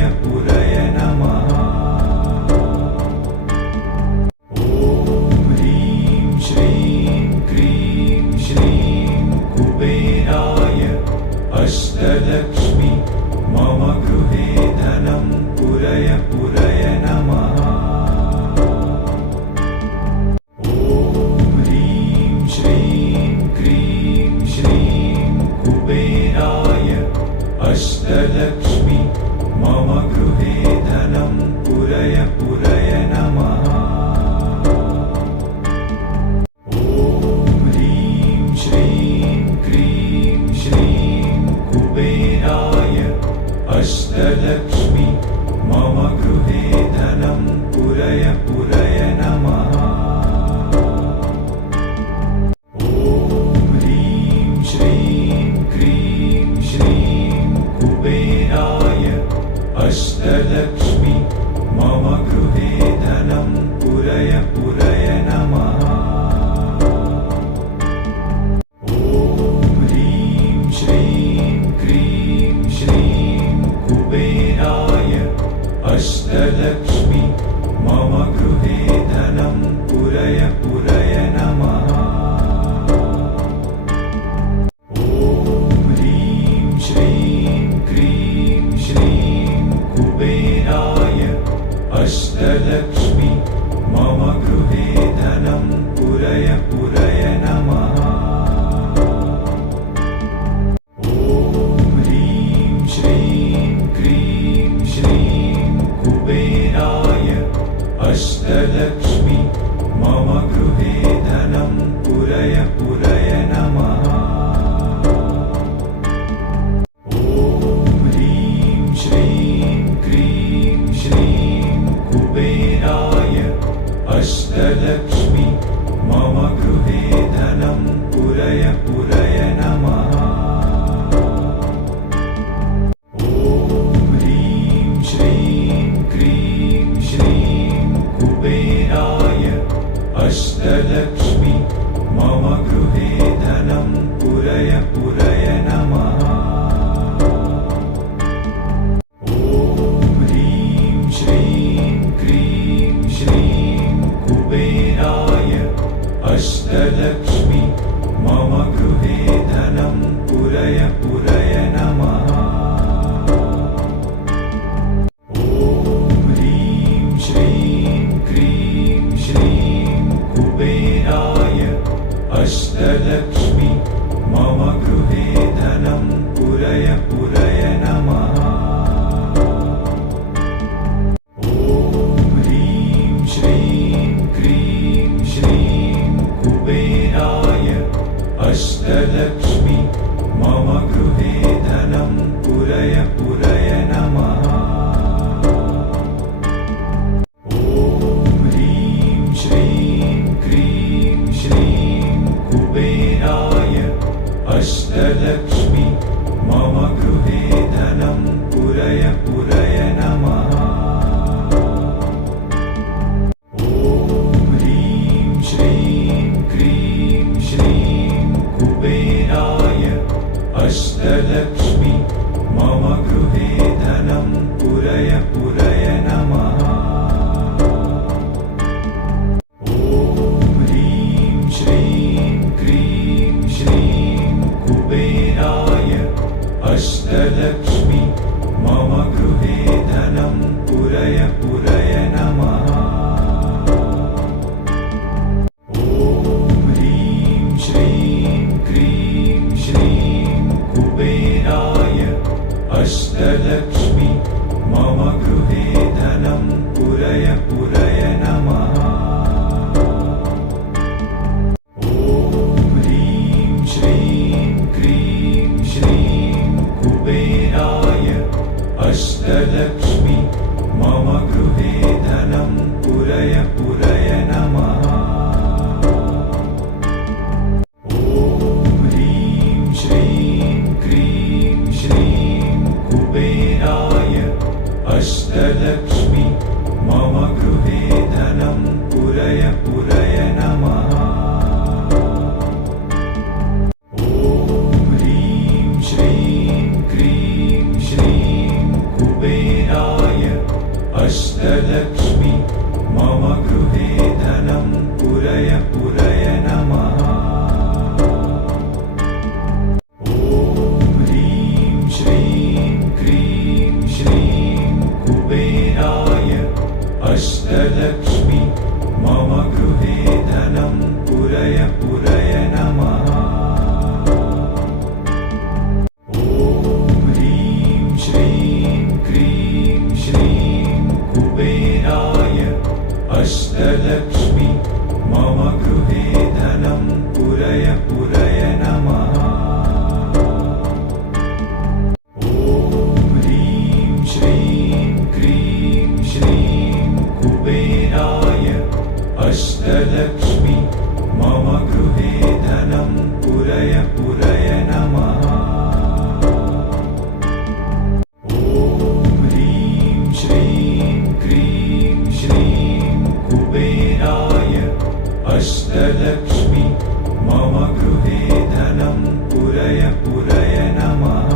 पुरय नमः। ॐ ह्रीं श्रीं क्रीं श्रीं कुबेराय अष्टलक्ष्मी मम गृहे धनं पुरय पुरय नमः। ॐ ह्रीं श्रीं क्रीं श्रीं कुबेराय अष्टलक्ष्मी मम गृहे धनं पुरय पुरय नमः। ॐ ह्रीं श्रीं क्रीं श्रीं कुबेराय अष्टलक्ष्मी मम गृहे धनं पुरय पुरय नमः। ॐ ह्रीं श्रीं क्रीं श्रीं कुबेराय अष्टलक्ष्मी मम गृहे धनं पुरय पुरय नमः। ॐ ह्रीं श्रीं क्रीं श्रीं कुबेराय अष्टलक्ष्मी मम गृहे धनं पुरय पुरय नमः। ॐ ह्रीं श्रीं क्रीं श्रीं कुबेराय अष्टलक्ष्मी मम गृहे धनं पुरय पुरय नमः। ॐ ह्रीं श्रीं क्रीं श्रीं कुबेराय अष्टलक्ष्मी मम गृहे धनं पुरय पुरय नमः। ॐ ह्रीं श्रीं क्रीं श्रीं कुबेराय अष्टलक्ष्मी मम गृहे धनं पुरय पुरय नमः। ॐ ह्रीं श्रीं क्रीं श्रीं कुबेराय अष्टलक्ष्मी मम गृहे धनं पुरय पुरय नमः। ॐ ह्रीं श्रीं क्रीं श्रीं कुबेराय अष्टलक्ष्मी मम गृहे धनं पुरय पुरय नमः। ॐ ह्रीं श्रीं क्रीं श्रीं कुबेराय अष्टलक्ष्मी मम गृहे धनं पुरय पुरय नमः। ॐ ह्रीं श्रीं क्रीं श्रीं कुबेराय अष्टलक्ष्मी मम गृहे धनं पुरय पुरय नमः। ॐ ह्रीं श्रीं क्रीं श्रीं कुबेराय अष्टलक्ष्मी मम गृहे धनं पुरय पुरय नमः। ॐ ह्रीं श्रीं क्रीं श्रीं कुबेराय अष्टलक्ष्मी मम गृहे धनं पुरय पुरय नमः। ॐ ह्रीं श्रीं क्रीं श्रीं कुबेराय अष्टलक्ष्मी मम गृहे धनं पुरय पुरय नमः। ॐ ह्रीं श्रीं क्रीं श्रीं कुबेराय अष्टलक्ष्मी मम गृहे धनं पुरय पुरय नमः। ॐ ह्रीं श्रीं क्रीं श्रीं कुबेराय अष्टलक्ष्मी मम गृहे धनं पुरय पुरय नमः। ॐ ह्रीं श्रीं क्रीं श्रीं कुबेराय अष्टलक्ष्मी मम गृहे धनं पुरय पुरय नमः। ॐ ह्रीं श्रीं क्रीं श्रीं कुबेराय अष्टलक्ष्मी मम गृहे धनं पुरय पुरय नमः। ॐ ह्रीं श्रीं क्रीं श्रीं कुबेराय अष्टलक्ष्मी मम गृहे धनं पुरय पुरय नमः। ॐ ह्रीं श्रीं क्रीं श्रीं कुबेराय अष्टलक्ष्मी मम गृहे धनं पुरय पुरय नमः। ॐ ह्रीं श्रीं क्रीं श्रीं कुबेराय अष्टलक्ष्मी मम गृहे धनं पुरय पुरय नमः। ॐ ह्रीं श्रीं क्रीं श्रीं कुबेराय अष्टलक्ष्मी मम गृहे धनं पुरय पुरय नमः।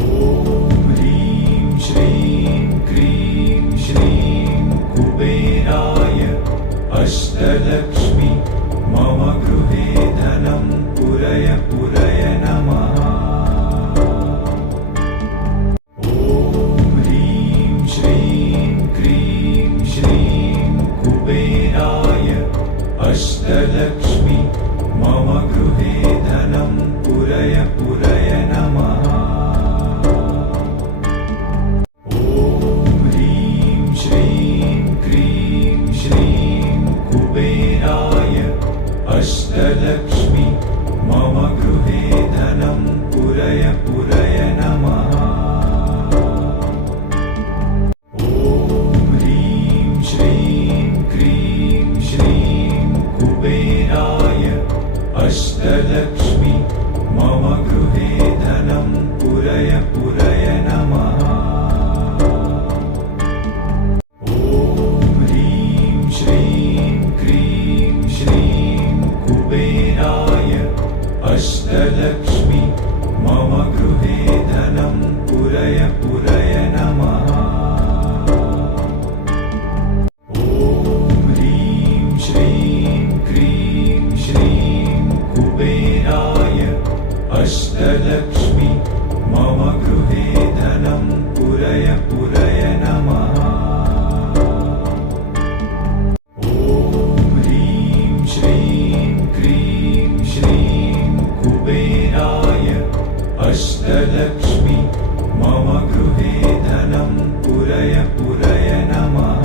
ॐ ह्रीं श्रीं क्रीं श्रीं कुबेराय अष्टलक्ष्मी मम गृहे धनं पुरय पुरय नमः। ॐ ह्रीं श्रीं क्रीं श्रीं कुबेराय अष्टलक्ष्मी मम गृहे धनं पुरय पुरय नमः। ॐ ह्रीं श्रीं क्रीं श्रीं कुबेराय अष्टलक्ष्मी मम गृहे धनं पुरय पुरय नमः। ॐ ह्रीं श्रीं क्रीं श्रीं कुबेराय अष्टलक्ष्मी मम गृहे धनं पुरय पुरय नमः। ॐ ह्रीं श्रीं क्रीं श्रीं कुबेराय अष्टलक्ष्मी मम गृहे धनं पुरय पुरय नमः। ॐ ह्रीं श्रीं क्रीं श्रीं कुबेराय अष्टलक्ष्मी मम गृहे धनं पुरय पुरय नमः। ॐ ह्रीं श्रीं क्रीं श्रीं कुबेराय अष्टलक्ष्मी मम गृहे धनं पुरय पुरय नमः।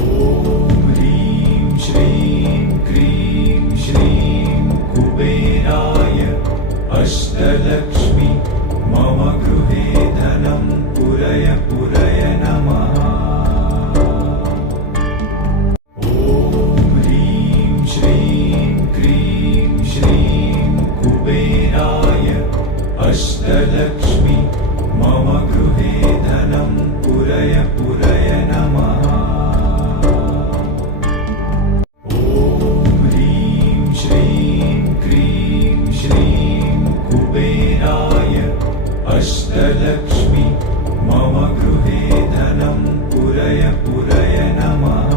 ॐ ह्रीं श्रीं क्रीं श्रीं कुबेराय अष्टलक्ष्मी मम गृहे धनं पुरय पुरय नमः। ॐ ह्रीं श्रीं क्रीं श्रीं कुबेराय अष्टलक्ष्मी मम गृहे धनं पुरय पुरय नमः। ॐ ह्रीं श्रीं क्रीं श्रीं कुबेराय अष्टलक्ष्मी मम गृहे धनं पुरय पुरय नमः।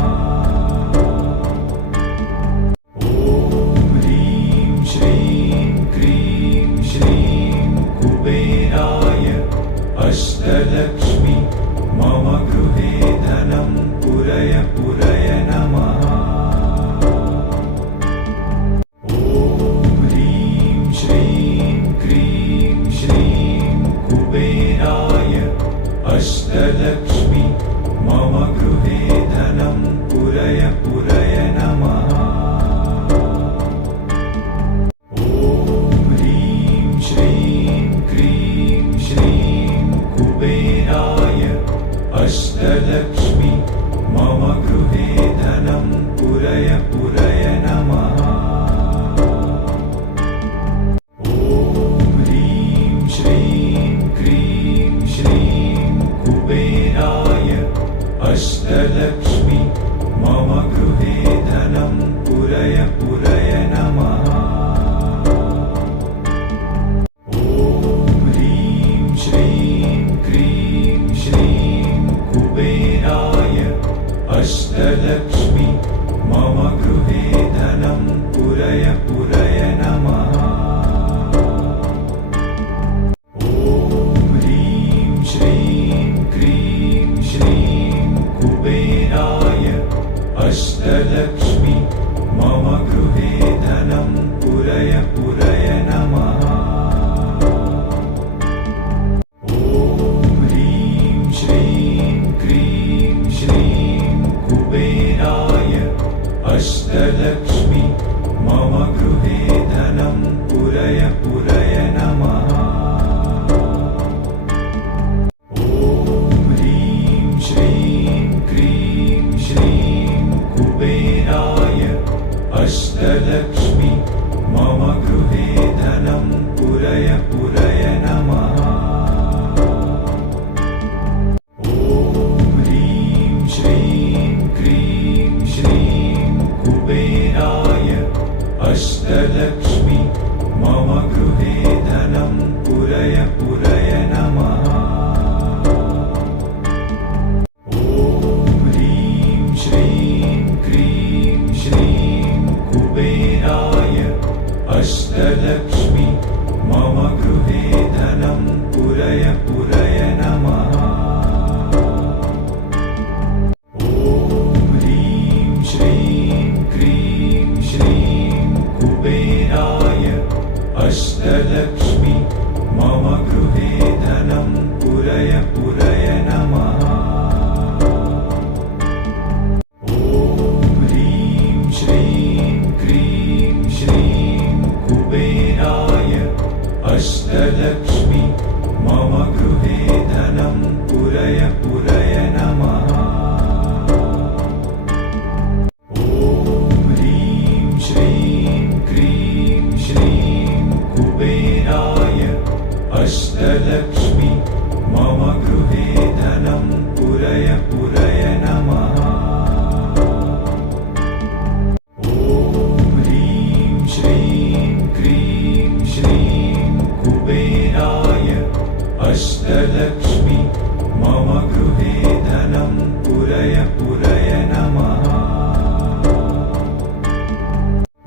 ॐ ह्रीं श्रीं क्रीं श्रीं कुबेराय अष्टलक्ष्मी मम गृहे धनं पुरय पुरय नमः। ॐ ह्रीं श्रीं क्रीं श्रीं कुबेराय अष्टलक्ष्मी मम गृहे पुरय पुरय नमः ॐ ह्रीं श्रीं क्रीं श्रीं कुबेराय अष्टलक्ष्मी मम गृहे धनं पुरय पुरय नमः ॐ ह्रीं श्रीं क्रीं श्रीं कुबेराय अष्टलक्ष्मी मम गृहे धनं पुरय पुरय नमः ॐ ह्रीं श्रीं क्रीं श्रीं कुबेराय अष्टलक्ष्मी मम गृहे धनं पुरय पुरय नमः ॐ ह्रीं श्रीं क्रीं श्रीं कुबेराय अष्टलक्ष्मी मम गृहे धनं पुरय पुरय नमः ॐ ह्रीं श्रीं क्रीं श्रीं कुबेराय अष्टलक्ष्मी मम गृहे धनं पुरय पुरय नमः ॐ ह्रीं श्रीं क्रीं श्रीं कुबेराय अष्टलक्ष्मी मम गृहे धनं पुरय पुरय नमः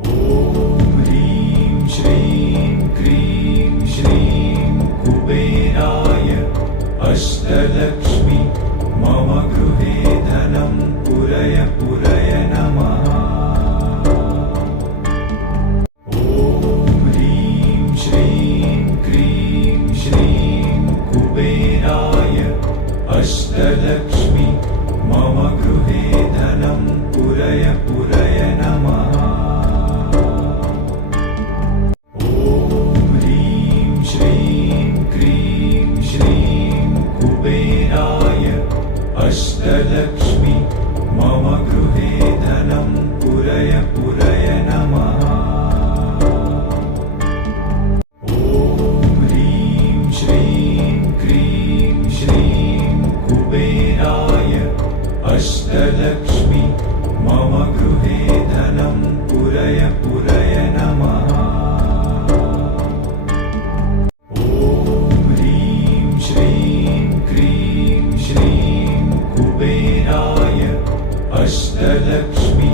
ॐ ह्रीं श्रीं क्रीं श्रीं कुबेराय अष्टलक्ष्मी मम गृहे धनं पुरय पुरय नमः ॐ ह्रीं श्रीं क्रीं श्रीं कुबेराय अष्टलक्ष्मी मम गृहे धनं पुरय पुरय नमः ॐ ह्रीं श्रीं क्रीं श्रीं कुबेराय अष्टलक्ष्मी मम गृहे धनं पुरय पुरय नमः ॐ ह्रीं श्रीं क्रीं श्रीं कुबेराय अष्टलक्ष्मी मम गृहे धनं पुरय पुरय नमः ॐ ह्रीं श्रीं क्रीं श्रीं कुबेराय अष्टलक्ष्मी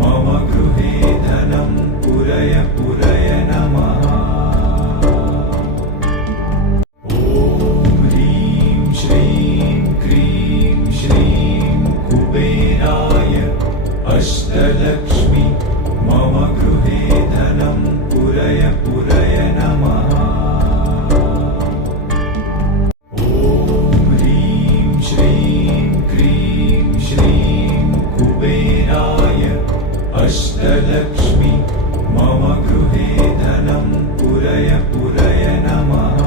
मम गृहे धनं पुरय पुरय नमः ॐ ह्रीं श्रीं क्रीं श्रीं कुबेराय अष्टलक्ष्मी मम गृहे धनं पुरय पुरय नमः ॐ ह्रीं श्रीं क्रीं श्रीं कुबेराय अष्टलक्ष्मी मम गृहे धनं पुरय पुरय नमः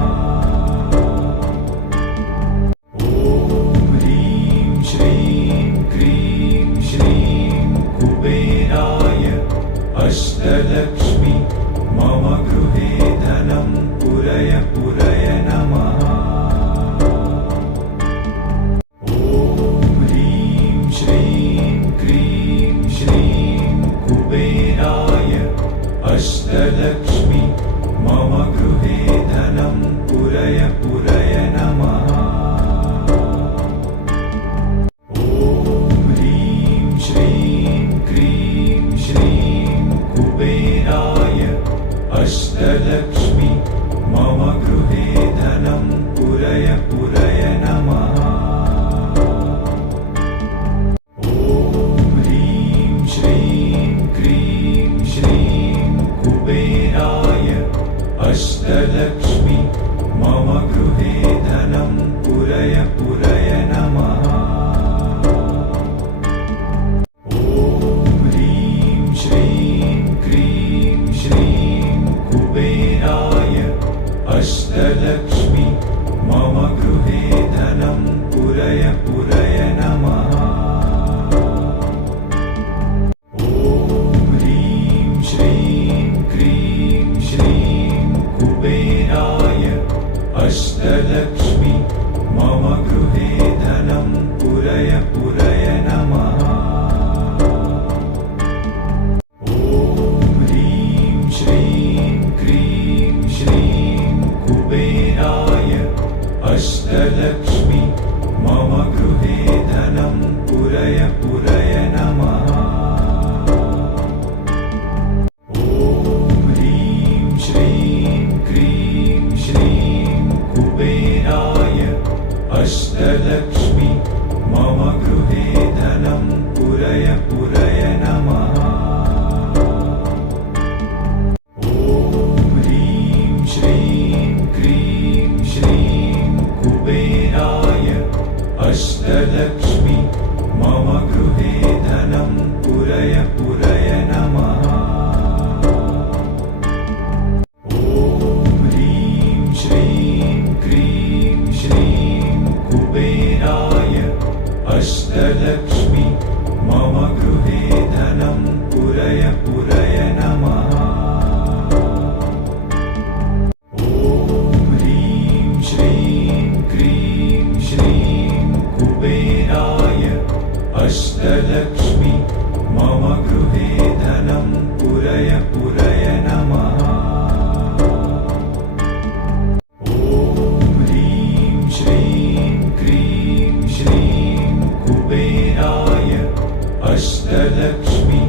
ॐ ह्रीं श्रीं क्रीं श्रीं कुबेराय अष्टलक्ष्मी मम गृहे धनं पुरय पुरय नमः ॐ ह्रीं श्रीं क्रीं श्रीं कुबेराय अष्टलक्ष्मी मम गृहे धनं पुरय पुरय नमः ॐ ह्रीं श्रीं क्रीं श्रीं कुबेराय अष्टलक्ष्मी मम गृहे धनं पुरय पुरय नमः ॐ ह्रीं श्रीं क्रीं श्रीं कुबेराय अष्टलक्ष्मी मम गृहे धनं पुरय पुरय नमः ॐ ह्रीं श्रीं क्रीं श्रीं कुबेराय अष्टलक्ष्मी मम गृहे धनं पुरय पुरय नमः ॐ ह्रीं श्रीं क्रीं श्रीं कुबेराय अष्टलक्ष्मी मम गृहे धनं पुरय पुरय नमः। ॐ ह्रीं श्रीं क्रीं श्रीं कुबेराय अष्टलक्ष्मी मम गृहे धनं पुरय पुरय नमः। ॐ ह्रीं श्रीं क्रीं श्रीं कुबेराय अष्टलक्ष्मी मम गृहे धनं पुरय पुरय नमः। ॐ ह्रीं श्रीं क्रीं श्रीं कुबेराय अष्टलक्ष्मी मम गृहे धनं पुरय पुरय नमः। ॐ ह्रीं श्रीं क्रीं श्रीं कुबेराय अष्टलक्ष्मी मम गृहे धनं पुरय पुरय नमः। ॐ ह्रीं श्रीं क्रीं श्रीं कुबेराय अष्टलक्ष्मी मम गृहे धनं पुरय पुरय नमः। ॐ ह्रीं श्रीं क्रीं श्रीं कुबेराय अष्टलक्ष्मी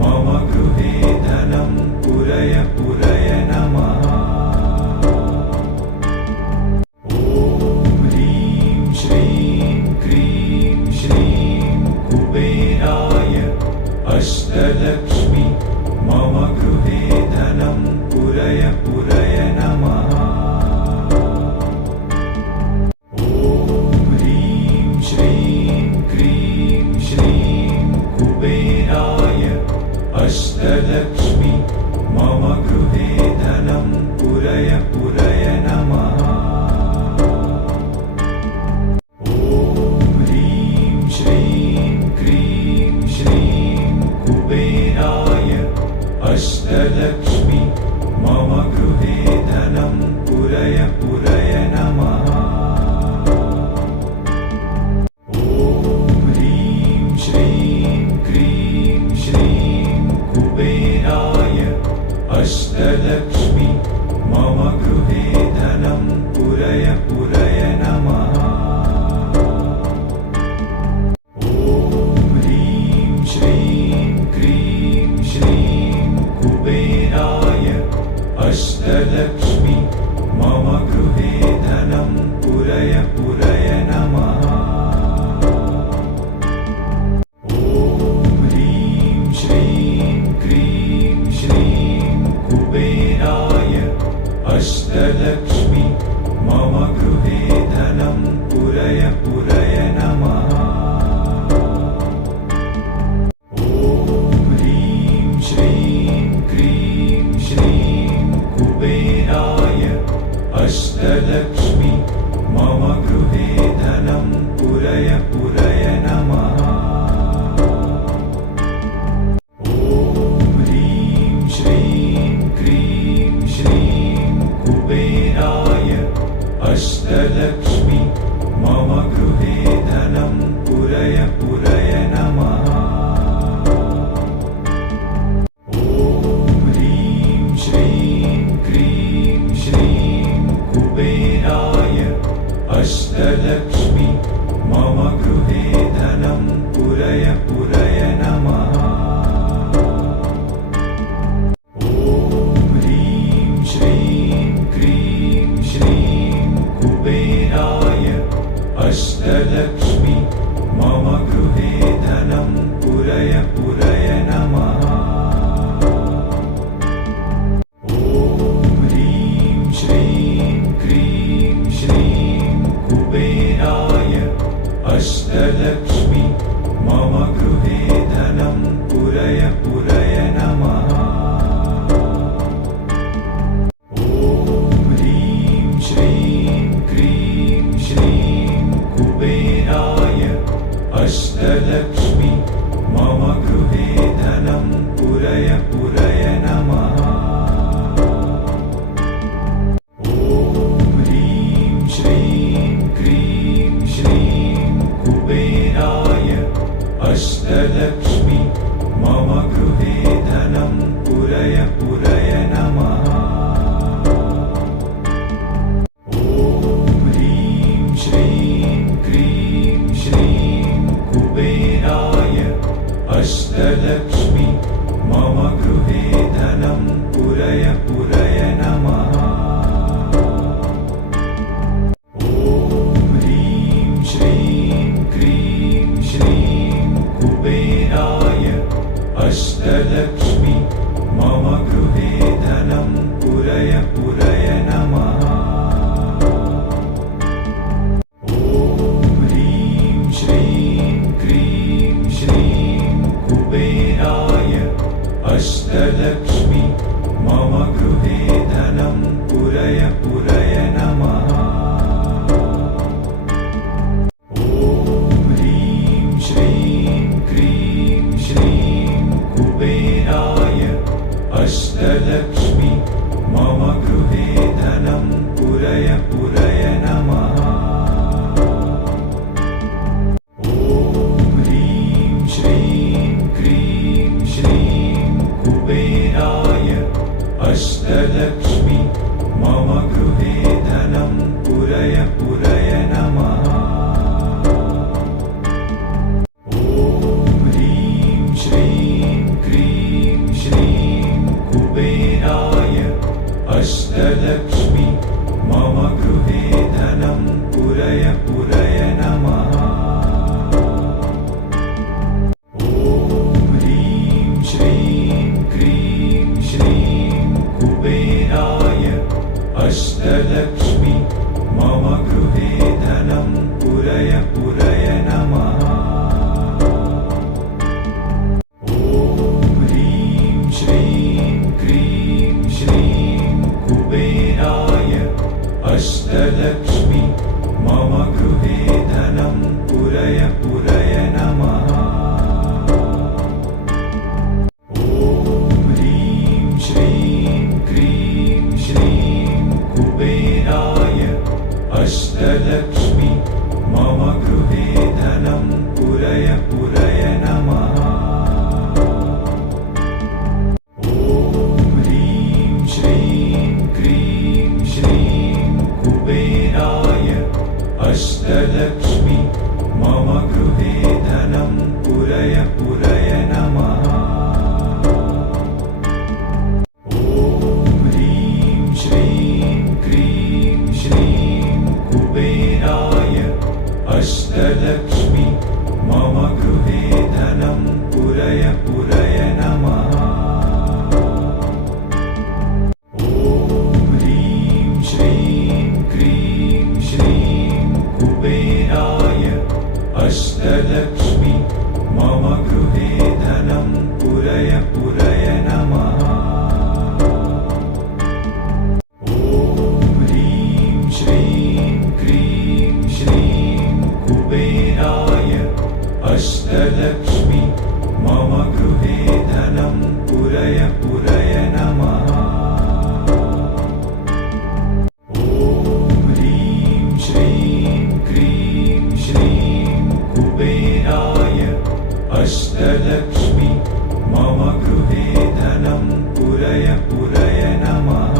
मम गृहे धनं पुरय पुरय नमः। ॐ ह्रीं श्रीं क्रीं श्रीं कुबेराय अष्टलक्ष्मी मम गृहे धनं पुरय पुरय नमः। ॐ ह्रीं श्रीं क्रीं श्रीं कुबेराय अष्टलक्ष्मी मम गृहे धनं पुरय पुरय नमः। ॐ ह्रीं श्रीं क्रीं श्रीं कुबेराय अष्टलक्ष्मी मम गृहे धनं पुरय पुरय नमः। ॐ ह्रीं श्रीं क्रीं श्रीं कुबेराय अष्टलक्ष्मी मम गृहे धनं पुरय पुरय नमः। ॐ ह्रीं श्रीं क्रीं श्रीं कुबेराय अष्टलक्ष्मी मम गृहे धनं पुरय पुरय नमः। ॐ ह्रीं श्रीं क्रीं श्रीं कुबेराय अष्टलक्ष्मी मम गृहे धनं पुरय पुरय नमः। ॐ ह्रीं श्रीं क्रीं श्रीं कुबेराय अष्टलक्ष्मी मम गृहे धनं पुरय पुरय नमः। ॐ ह्रीं श्रीं क्रीं श्रीं कुबेराय अष्टलक्ष्मी मम गृहे धनं पुरय पुरय नमः। ॐ ह्रीं श्रीं क्रीं श्रीं कुबेराय अष्टलक्ष्मी मम गृहे धनं पुरय पुरय नमः। ॐ ह्रीं श्रीं क्रीं श्रीं कुबेराय अष्टलक्ष्मी मम गृहे धनं पुरय पुरय नमः। ॐ ह्रीं श्रीं क्रीं श्रीं कुबेराय अष्टलक्ष्मी मम गृहे धनं पुरय पुरय नमः। ॐ ह्रीं श्रीं क्रीं श्रीं कुबेराय अष्टलक्ष्मी मम गृहे धनं पुरय पुरय नमः। ॐ ह्रीं अष्टलक्ष्मी मम गृहे धनं पुरय पुरय नमः। ॐ ह्रीं श्रीं क्रीं श्रीं कुबेराय अष्टलक्ष्मी मम गृहे धनं पुरय पुरय नमः। ॐ ह्रीं श्रीं क्रीं श्रीं कुबेराय अष्टलक्ष्मी मम गृहे धनं पुरय पुरय नमः। ॐ ह्रीं श्रीं क्रीं श्रीं कुबेराय अष्टलक्ष्मी मम गृहे धनं पुरय पुरय नमः। ॐ ह्रीं श्रीं क्रीं श्रीं कुबेराय अष्टलक्ष्मी मम गृहे धनं पुरय पुरय नमः। ॐ ह्रीं श्रीं क्रीं श्रीं कुबेराय अष्टलक्ष्मी मम गृहे धनं पुरय पुरय नमः। ॐ ह्रीं श्रीं क्रीं श्रीं कुबेराय अष्टलक्ष्मी मम गृहे धनं पुरय पुरय नमः। ॐ ह्रीं श्रीं क्रीं श्रीं कुबेराय अष्टलक्ष्मी मम गृहे धनं पुरय पुरय नमः।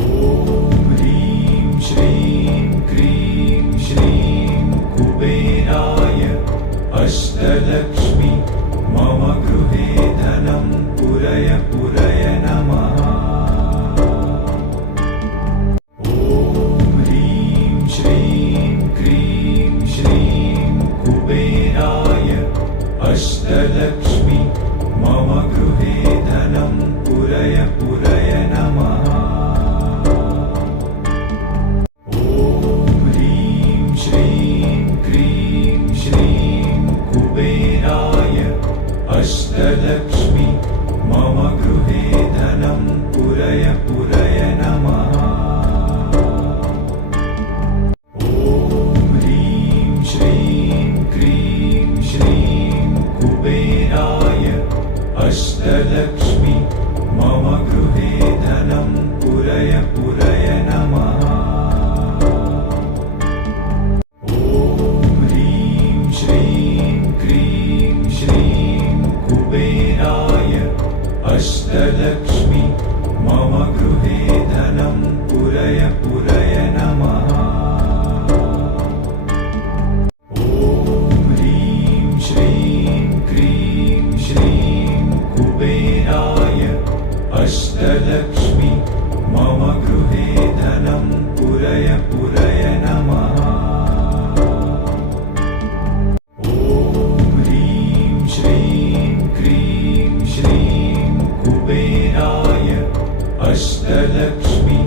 ॐ ह्रीं श्रीं क्रीं श्रीं कुबेराय अष्टलक्ष्मी मम गृहे धनं पुरय पुरय नमः। ॐ ह्रीं श्रीं क्रीं श्रीं कुबेराय अष्टलक्ष्मी मम गृहे धनं पुरय पुरय नमः। ॐ ह्रीं श्रीं क्रीं श्रीं कुबेराय अष्टलक्ष्मी मम गृहे धनं पुरय पुरय नमः। ॐ ह्रीं श्रीं क्रीं श्रीं कुबेराय अष्टलक्ष्मी मम गृहे धनं पुरय पुरय नमः। ॐ ह्रीं श्रीं क्रीं श्रीं कुबेराय अष्टलक्ष्मी मम गृहे धनं पुरय पुरय नमः। ॐ ह्रीं श्रीं क्रीं श्रीं कुबेराय अष्टलक्ष्मी मम गृहे धनं पुरय पुरय नमः। ॐ ह्रीं श्रीं क्रीं श्रीं कुबेराय अष्टलक्ष्मी